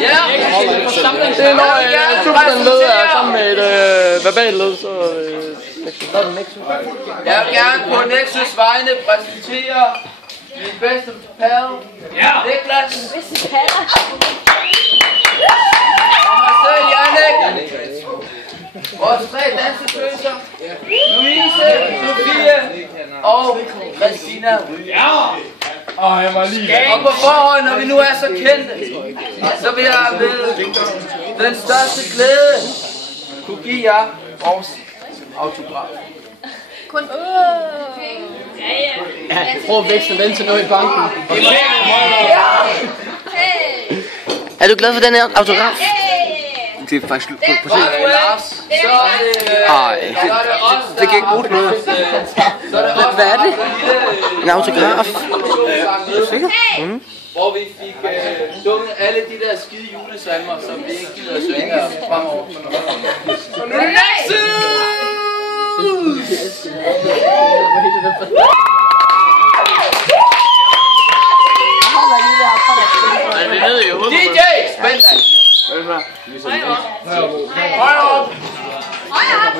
Ja, det er når Superman led er sammen med et verbalt led, så er det Nexus. Jeg vil gerne på Nexus vegne præsentere min bedste pal, Niklas. Bedste paller. Og mig selv, Jannik. Vores 3 dansetøser, Louise, Sofie og Christina. Jeg var lige Og på forhånd, når vi nu er så kendte, så vil jeg med den største glæde kunne give jer vores autograf. Kun prøv at veksle den til noget i banken. Er du glad for den her autograf? Det er faktisk slut på scenen. Ej, det kan ikke bruge noget. Hvad er det? En autograf? Er du sikker? Hvor vi fik sunget alle de der skide julesalmer, som vi ikke gider at synge her fremover. Så nu er det Nexus! Det nede i hovedet. DJ, spænd dig! Højre op!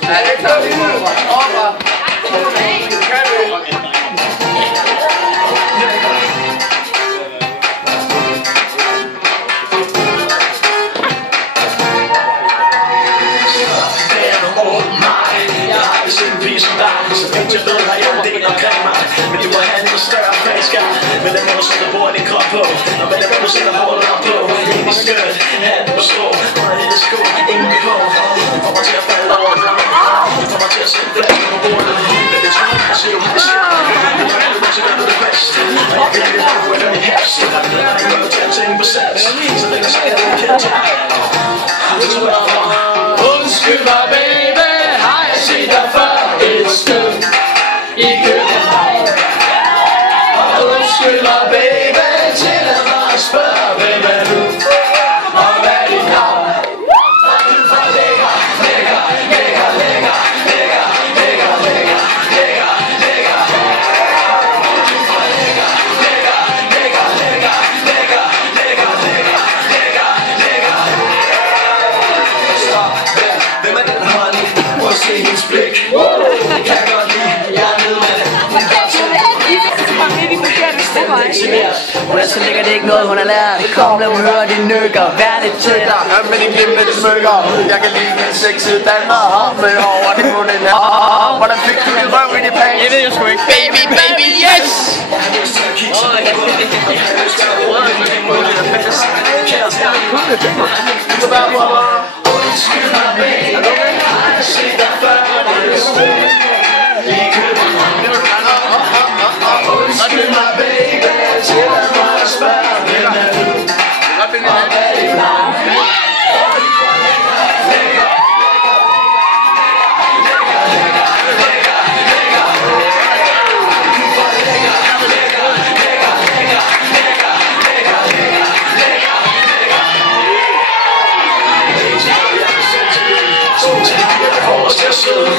Ja, det kører vi ud. Overfra. Men du må have en større flasker. Men den må du sætte bord i krop på. Og med den må du sætte hårdt op på. Ind i skørt, hat på sko. Og en lille sko, ingen på. Kommer til at falde over. Kommer til at sætte flasker på bordet. Men det tror jeg, så du har det shit. Så gør du det bedst. Og jeg kan ikke få en i haps. Så der er ikke noget til at tænke på sats. Så længe så er det kendt. Så tror jeg for. Undskyld mig, baby, har jeg set dig før et sted i København? Undskyld mig, baby, tillad mig at spørge, hvem er du? Og hvad er dit navn? Og du for lækker, lækker, lækker, lækker, lækker, lækker, lækker, lækker, lækker. Du for lækker, lækker, lækker, lækker, lækker, lækker, lækker, lækker, lækker. Stop, hvem er den honey? Prøv at se hendes blik. Det kan jeg godt lide, jeg er nede med det. Hun er så lækker, det er ikke noget, hun har lært. Kom, lad mig høre de nykker. Vær lidt tættere. Ja, med de glimrende smykker. Jeg kan lide min sexede damer. Med over det på den her. Hvordan fik du det røv i de penge? Jeg ved jeg sgu ikke. Baby, baby, yes! Undskyld mig, baby, har jeg set dig før et sted i København? Undskyld mig, baby, tillad mig at spørge, hvem er du? Og hvad er dit navn?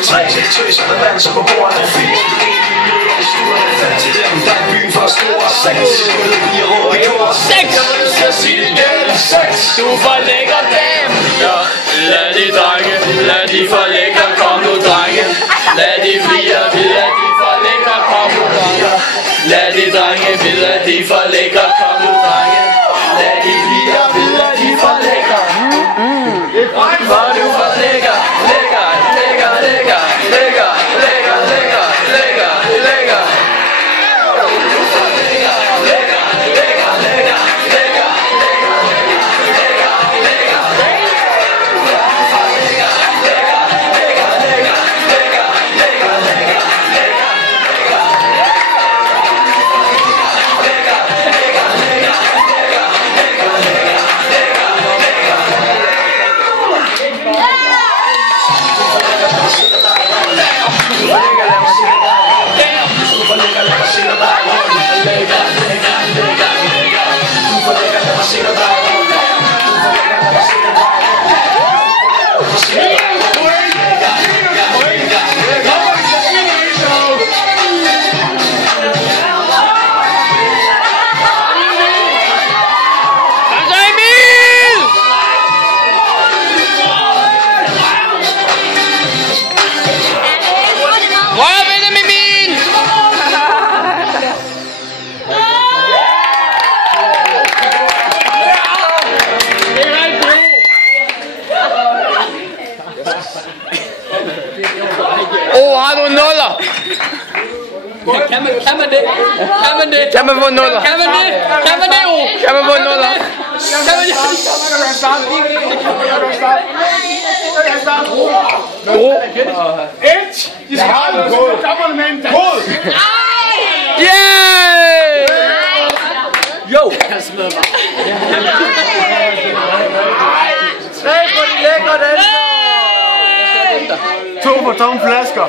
Tre tøser, der danser på bordene. 4 i stuerne, fast i dem. Der er byen for store. 6 vi råber i kor. 6 jeg vil lyst til at sige det igen. 6 Du for lækker dame. Ja, lad de drenge, lad de for lækker, kom nu drenge. Lad de fire vide, at de for lækker, kom nu drenge. Lad de drenge vide, at de for lækker, kom nu drenge. Lad de fire vide, at de for lækker. For du for lækker, lækker, lækker, lækker, lækker, lækker, lækker, lækker, lækker. Du for lækker, lækker, lækker, lækker, lækker, lækker, lækker, lækker, lækker. Du for lækker, lækker, lækker, lækker, lækker, lækker, lækker, lækker, lækker. man det? Kan man det? Kan man få en nuller? Kan man det? Kan man det, O? Kan man få en nuller? Kan man det? Yeah! Jo! Tre på de lækre danser! 2 for tomme flasker.